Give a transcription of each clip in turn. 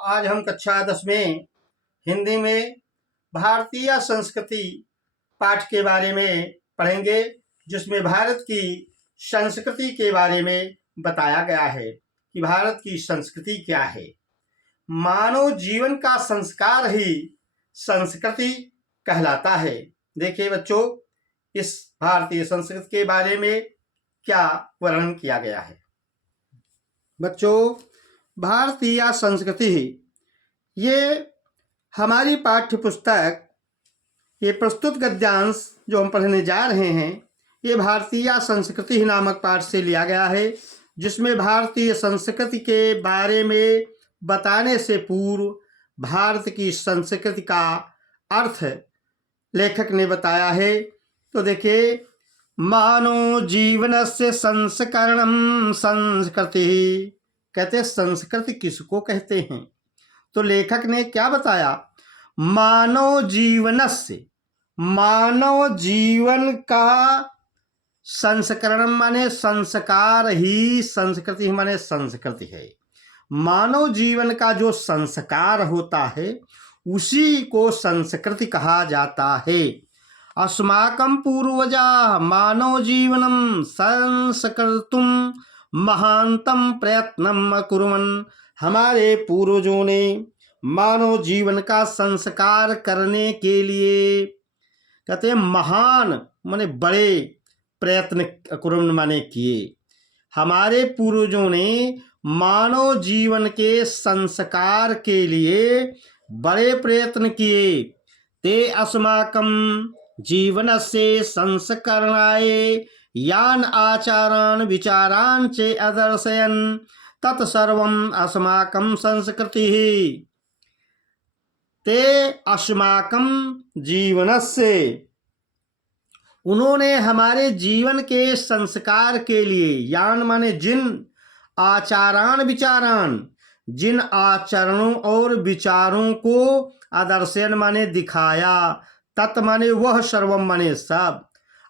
आज हम कक्षा 10 में हिंदी में भारतीय संस्कृति पाठ के बारे में पढ़ेंगे, जिसमें भारत की संस्कृति के बारे में बताया गया है कि भारत की संस्कृति क्या है। मानव जीवन का संस्कार ही संस्कृति कहलाता है। देखिए बच्चों, इस भारतीय संस्कृति के बारे में क्या वर्णन किया गया है। बच्चों, भारतीय संस्कृति ये हमारी पाठ्य पुस्तक ये प्रस्तुत गद्यांश जो हम पढ़ने जा रहे हैं, ये भारतीय संस्कृति नामक पाठ से लिया गया है, जिसमें भारतीय संस्कृति के बारे में बताने से पूर्व भारत की संस्कृति का अर्थ लेखक ने बताया है। तो देखिए, मानव जीवन से संस्करणम संस्कृति, कहते संस्कृति किसको कहते हैं। तो लेखक ने क्या बताया, मानव जीवन से, मानव जीवन का संस्करण माने संस्कार ही संस्कृति माने संस्कृति है। मानव जीवन का जो संस्कार होता है उसी को संस्कृति कहा जाता है। अस्माकं पूर्वजा मानव जीवनम संस्कर्तुम महानतम प्रयत्नम अकुर्वन्, हमारे पूर्वजों ने मानव जीवन का संस्कार करने के लिए, कहते हैं महान माने बड़े प्रयत्न, अकुर्वन् माने किए। हमारे पूर्वजों ने मानव जीवन के संस्कार के लिए बड़े प्रयत्न किए। ते अस्माकं जीवनस्य संस्करणाय यान आचारान् विचारान् च अदर्शयन् तत्सर्वम् अस्माकं संस्कृतिः। ते अस्माकं जीवनस्य, उन्होंने हमारे जीवन के संस्कार के लिए, यान माने जिन, आचारान विचारान, जिन आचरणों और विचारों को, आदर्शन माने दिखाया, तत् माने वह, सर्वम माने सब,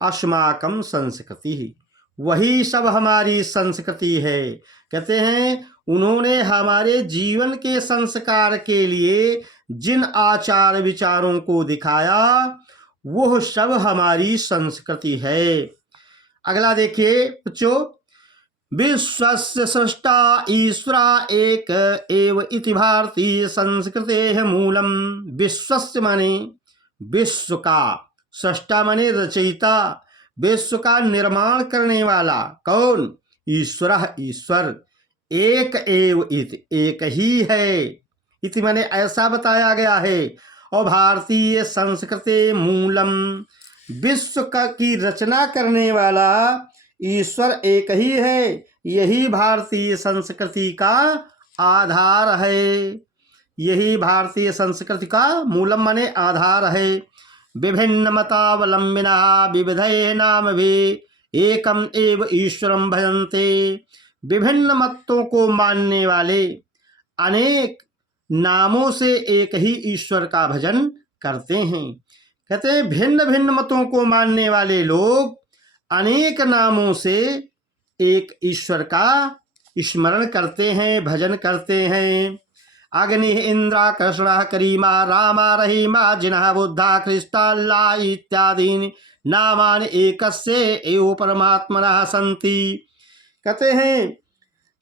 अस्माकं संस्कृति, वही सब हमारी संस्कृति है। कहते हैं उन्होंने हमारे जीवन के संस्कार के लिए जिन आचार विचारों को दिखाया वह सब हमारी संस्कृति है। अगला देखिए बच्चों, विश्वस्य सृष्टा ईश्वरा एक एव इति भारतीय संस्कृतेः मूलम। विश्वस्य माने विश्व का, सृष्टा माने रचयिता, विश्व का निर्माण करने वाला कौन, ईश्वरः ईश्वर, एक एव इति, एक ही है, इति माने ऐसा बताया गया है। और भारतीय संस्कृति मूलम, विश्व का की रचना करने वाला ईश्वर एक ही है, यही भारतीय संस्कृति का आधार है। यही भारतीय संस्कृति का मूलम माने आधार है। विभिन्न मतावलंबिना विविधे नाम भी एकम एव ईश्वरम भजन्ते, विभिन्न मतों को मानने वाले अनेक नामों से एक ही ईश्वर का भजन करते हैं। कहते हैं भिन्न भिन्न मतों को मानने वाले लोग अनेक नामों से एक ईश्वर का स्मरण करते हैं, भजन करते हैं। अग्नि इंद्रा कृष्ण करीमा रामा रहीमा जिन्हा बुद्धा ख्रिस्ता अल्लाह इत्यादि नामानि एकस्य एव परमात्मनः सन्ति। कहते हैं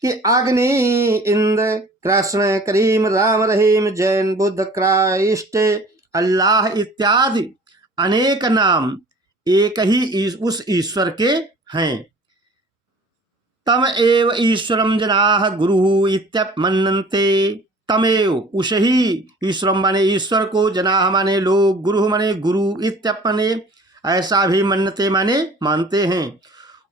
कि अग्नि, इंद्र, कृष्ण, करीम, राम, रहीम, जैन, बुद्ध, क्राइस्ट, अल्लाह इत्यादि अनेक नाम एक ही उस ईश्वर के हैं। तम एव ईश्वरम जनाः गुरु इत्यपमन्यन्ते, तमेव उस ही ईश्वरम माने ईश्वर को, जनाः माने लोग, गुरु माने गुरु, इत्यपने ऐसा भी मन्यते माने मानते हैं।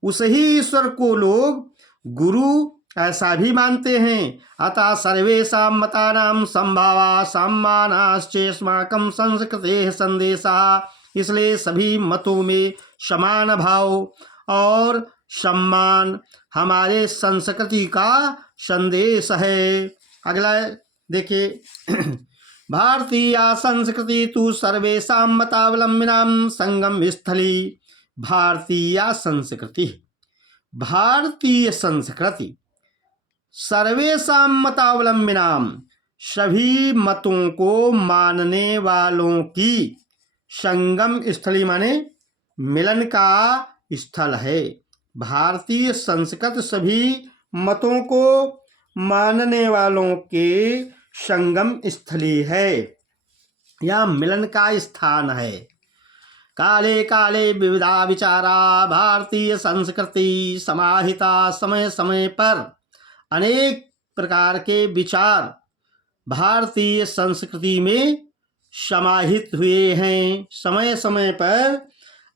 उस ही ईश्वर को लोग गुरु ऐसा भी मानते हैं। अतः सर्वेषां मतानां संभावा सम्मानाश्चेस्माकं संस्कृतेः संदेशः, इसलिए सभी मतों में समान भाव और सम्मान हमारे संस्कृति का संदेश है। अगला देखिए, भारतीय संस्कृति तो सर्वेषां मतावलंबिनां संगम स्थली। भारतीय संस्कृति, भारतीय संस्कृति सर्वेषां मतावलंबिनां, सभी मतों को मानने वालों की संगम स्थली माने मिलन का स्थल है। भारतीय संस्कृत सभी मतों को मानने वालों के संगम स्थली है या मिलन का स्थान है। काले काले विविधा विचारा भारतीय संस्कृति समाहिता, समय समय पर अनेक प्रकार के विचार भारतीय संस्कृति में समाहित हुए हैं। समय समय पर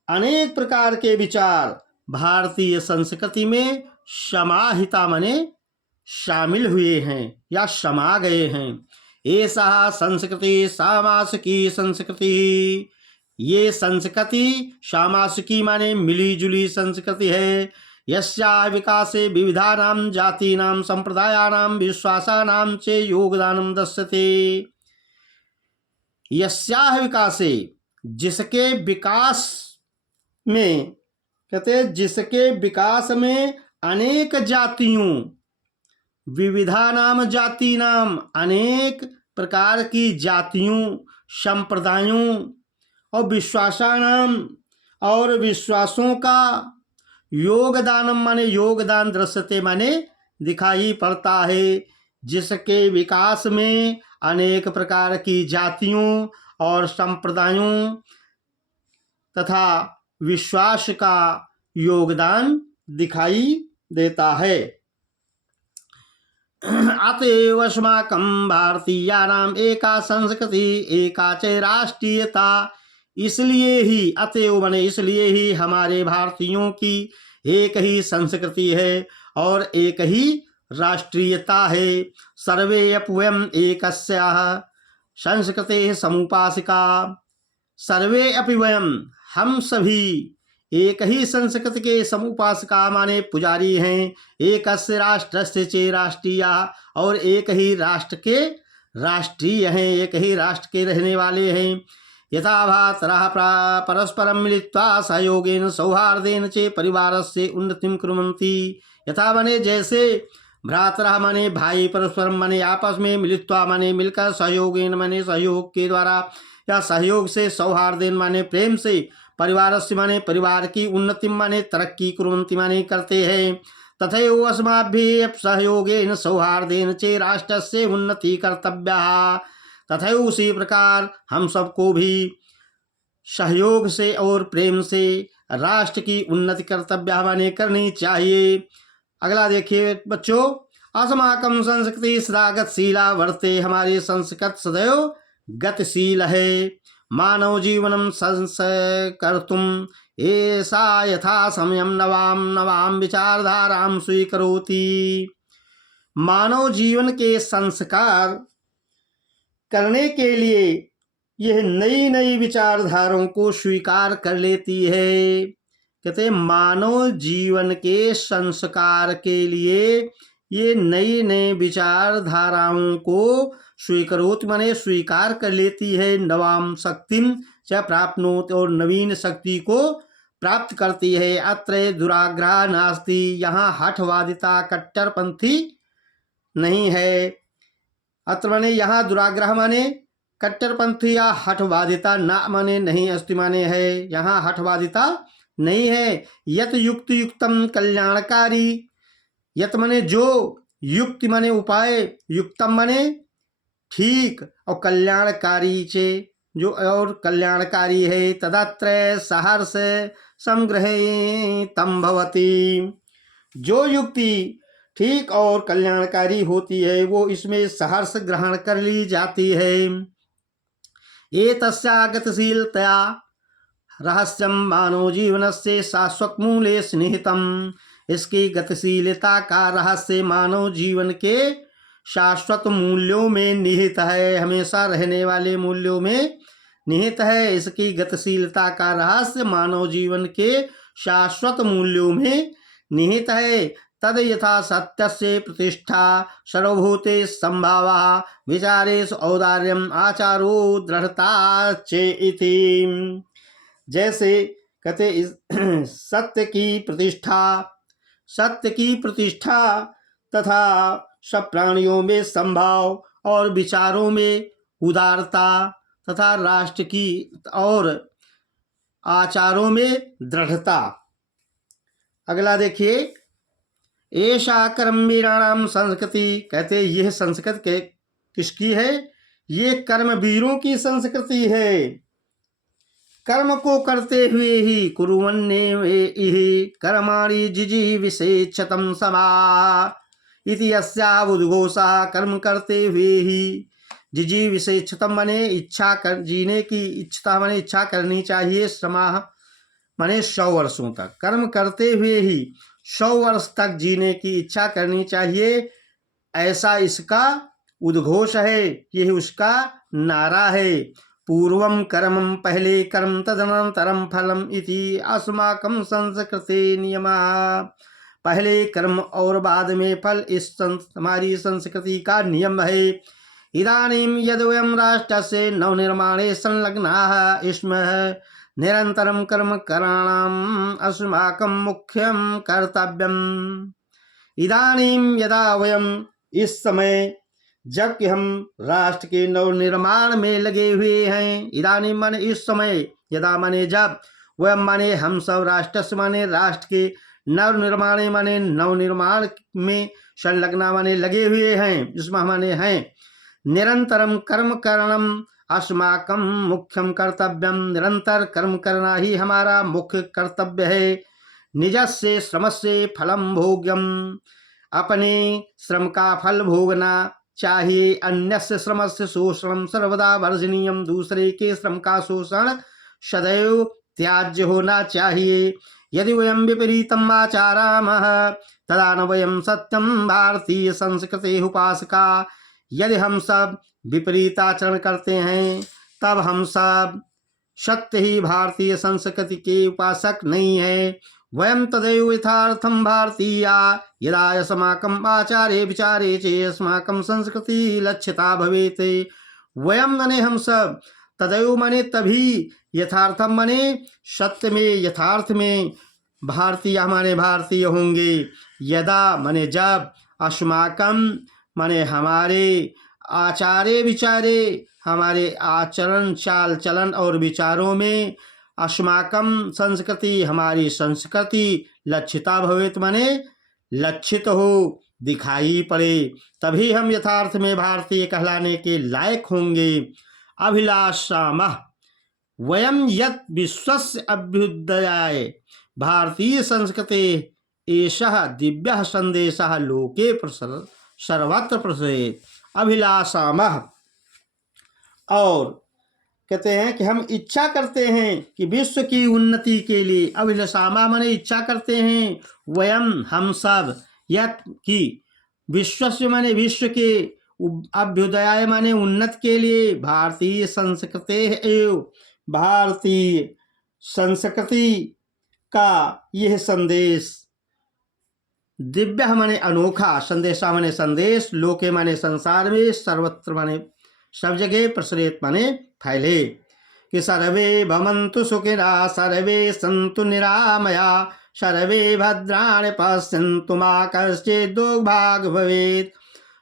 अनेक प्रकार के विचार भारतीय संस्कृति में समाहिता माने शामिल हुए हैं या समा गए हैं। ऐसा संस्कृति सामासिकी संस्कृति, ये संस्कृति सामासिकी माने मिली जुली संस्कृति है। यस्याः विकासे विविधानां जातीनां संप्रदायानां विश्वासानां च योगदानं दृश्यते। यस्याः विकासे, जिसके विकास में, कहते जिसके विकास में अनेक जातियों, विविधानाम जातीनाम अनेक प्रकार की जातियों, संप्रदायों और विश्वासानाम और विश्वासों का योगदानम माने योगदान दृश्यते माने दिखाई पड़ता है। जिसके विकास में अनेक प्रकार की जातियों और संप्रदायों तथा विश्वास का योगदान दिखाई देता है। अतएव अस्माकं भारतीयानाम एका संस्कृति एका च राष्ट्रीयता। इसलिए ही, अतएव माने इसलिए ही हमारे भारतीयों की एक ही संस्कृति है और एक ही राष्ट्रीयता है। सर्वे अपवयम एकस्याः संस्कृतेः समुपासिका। सर्वे अपि वयम, हम सभी एक ही संस्कृति के समुपासका माने पुजारी हैं। एकस्य राष्ट्रस्य च राष्ट्रीया, और एक ही राष्ट्र के राष्ट्रीय हैं, एक ही राष्ट्र के रहने वाले हैं। यथा भ्रातरः परस्परं मिलित्वा सहयोगेन सौहार्देन च परिवारस्य उन्नतिं कुर्वन्ति। यथा माने जैसे, भ्रातरः माने भाई, परस्परम माने आपस में, मिलित्वा माने मिलकर, सहयोगेन माने सहयोग के द्वारा या सहयोग से, सौहार्देन माने प्रेम से, परिवारस्य माने परिवार की, उन्नति माने तरक्की, कुर्वन्ति माने करते हैं। तथैव अस्माभिः सहयोगेन सौहार्देन च राष्ट्रस्य उन्नति कर्तव्या। तथैव उसी प्रकार हम सबको भी सहयोग से और प्रेम से राष्ट्र की उन्नति कर्तव्य माने करनी चाहिए। अगला देखिए बच्चों, अस्माकं संस्कृति सदा गतिशीला वर्ते। हमारी संस्कृत सदैव गतिशील है। मानव जीवनम संस्कर्तुम ऐसा यथा समयम नवाम नवाम विचारधाराम स्वीकरोति। मानव जीवन के संस्कार करने के लिए यह नई नई विचारधाराओं को स्वीकार कर लेती है। कहते मानव जीवन के संस्कार के लिए ये नई नई विचारधाराओं को स्वीकरोति माने स्वीकार कर लेती है। नवाम शक्तिम च प्राप्नोति, और नवीन शक्ति को प्राप्त करती है। अत्र दुराग्रह नास्ति, यहाँ हठवादिता कट्टरपंथी नहीं है। अत्र माने यहाँ दुराग्रह माने कट्टरपंथी या हठवादिता, ना माने नहीं, अस्ति माने है, यहाँ हठवादिता नहीं है। यत युक्त युक्तम कल्याणकारी। यत माने जो, युक्ति माने उपाय, युक्तम माने ठीक, और कल्याणकारी चे जो और कल्याणकारी है। तदत्र सहर्ष संग्रहीतम भवति। जो युक्ति ठीक और कल्याणकारी होती है वो इसमें सहर्ष ग्रहण कर ली जाती है। एतस्या गतिशीलतया रहस्यम मानव जीवनस्य शाश्वत मूले निहितम। इसकी गतिशीलता का रहस्य मानव जीवन के शाश्वत मूल्यों में निहित है, हमेशा रहने वाले मूल्यों में निहित है। इसकी गतिशीलता का रहस्य मानव जीवन के शाश्वत मूल्यों में निहित है। तद यथा सत्यस्य प्रतिष्ठा सर्वभूते संभावा विचारेषु औदार्यम आचारो दृढ़ता चे इति। जैसे कहते सत्य की प्रतिष्ठा तथा सब प्राणियों में संभाव और विचारों में उदारता तथा राष्ट्र की और आचारों में दृढ़ता। अगला देखिए, ऐसा कर्मवीराणाम संस्कृति, कहते यह संस्कृत के किसकी है? ये कर्मवीरों की संस्कृति है। कर्म को करते हुए ही कुर्वन्नेहि कर्माणि जिजीविषेच्छतं समा इति अस्या उद्घोषा। कर्म करते हुए ही जिजीविषेच्छतं माने इच्छा कर, जीने की इच्छा माने इच्छा करनी चाहिए। समाह माने 100 वर्षों तक। कर्म करते हुए ही 100 वर्ष तक जीने की इच्छा करनी चाहिए, ऐसा इसका उद्घोष है, यह उसका नारा है। पूर्वम कर्मम, पहले कर्म, तदनंतरम फलम इति अस्माकं संस्कृते नियमः। पहले कर्म और बाद में फल, इस हमारी संस्कृति का नियम है। इदानीं यद् वयं राष्ट्रस्य नवनिर्माणे संलग्नाः स्मः, निरंतरं कर्म करणाम् अस्माकं मुख्यं कर्तव्यम्। इदानीं यदा वयं, इस समय, जबकि हम राष्ट्र के नवनिर्माण में लगे हुए हैं। इदानीं माने इस समय, यदा माने जब, वयं माने हम सब, राष्ट्र माने राष्ट्र के, नवनिर्माण माने नवनिर्माण में, संलग्ना माने लगे हुए हैं, इसमें माने हैं। निरंतरम कर्म करणम अस्माकं मुख्यम कर्तव्यम, निरंतर कर्म करना ही हमारा मुख्य कर्तव्य है। निजस्य श्रमस्य फलम भोग्यम, अपने श्रम का फल भोगना चाहिए। अन्यस्य श्रमस्य शोषणम सर्वदा वर्जनीयम, दूसरे के श्रम का शोषण सदैव त्याज्य होना चाहिए। यदि वयं विपरीतम आचरामः तदा न वयं सत्यम भारतीय संस्कृते उपासका। यदि हम सब विपरीत आचरण करते हैं, तब हम सब सत्य ही भारतीय संस्कृति के उपासक नहीं है। वयं तदेव यथार्थं भारतीया यदा अस्माकम् आचारे विचारे चे अस्माकं संस्कृति लक्ष्यता भवेत्। वयं माने हम सब, तदेव माने तभी, यथार्थम माने सत्य में, यथार्थ में, भारतीय माने भारतीय होंगे। यदा माने जब, अस्माकं माने हमारे, आचारे विचारे, हमारे आचरण चाल चलन और विचारों में, अस्माकं संस्कृति, हमारी संस्कृति, लक्षिता भवेत माने लक्षित हो, दिखाई पड़े, तभी हम यथार्थ में भारतीय कहलाने के लायक होंगे। अभिलाषामः वयं यत् विश्वस्य अभ्युदयाय भारतीय संस्कृते एषः दिव्यः संदेशः लोके सर्वत्र प्रसरेत्। अभिलाषामः, और कहते हैं कि हम इच्छा करते हैं कि विश्व की उन्नति के लिए, अभिलाषामः माने इच्छा करते हैं, वयम हम सब, यत् की, विश्वस्य माने विश्व के, अभ्युदय माने उन्नत के लिए, भारतीय संस्कृते एवं भारतीय संस्कृति का यह संदेश, दिव्य माने अनोखा, संदेशा माने संदेश, लोके माने संसार में, सर्वत्र माने सब जगह, प्रसरेत माने फैले। कि सर्वे भवन्तु सुखिनः सर्वे सन्तु निरामया सर्वे भद्राणि पश्यन्तु मा कश्चित् दुर्भाग् भवेत्।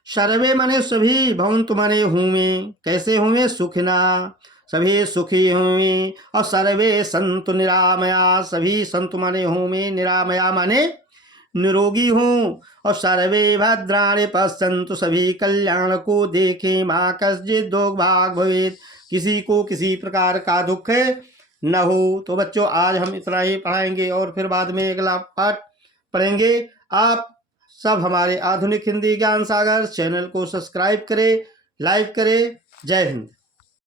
सर्वे माने सभी, भवन्तु माने हुए, कैसे हुए? सुखिनः, सभी सुखी हुए, और सर्वे सन्तु निरामया, सभी संतु माने हुए, निरामया माने निरोगी हूँ, और सर्वे भद्राणि पश्यन्तु, सभी कल्याण को देखें, मा कश्चित् दुर्भाग् भवेत्, किसी को किसी प्रकार का दुख न हो। तो बच्चों, आज हम इतना ही पढ़ाएंगे और फिर बाद में अगला पाठ पढ़ेंगे। आप सब हमारे आधुनिक हिंदी ज्ञान सागर चैनल को सब्सक्राइब करें, लाइक करें। जय हिंद।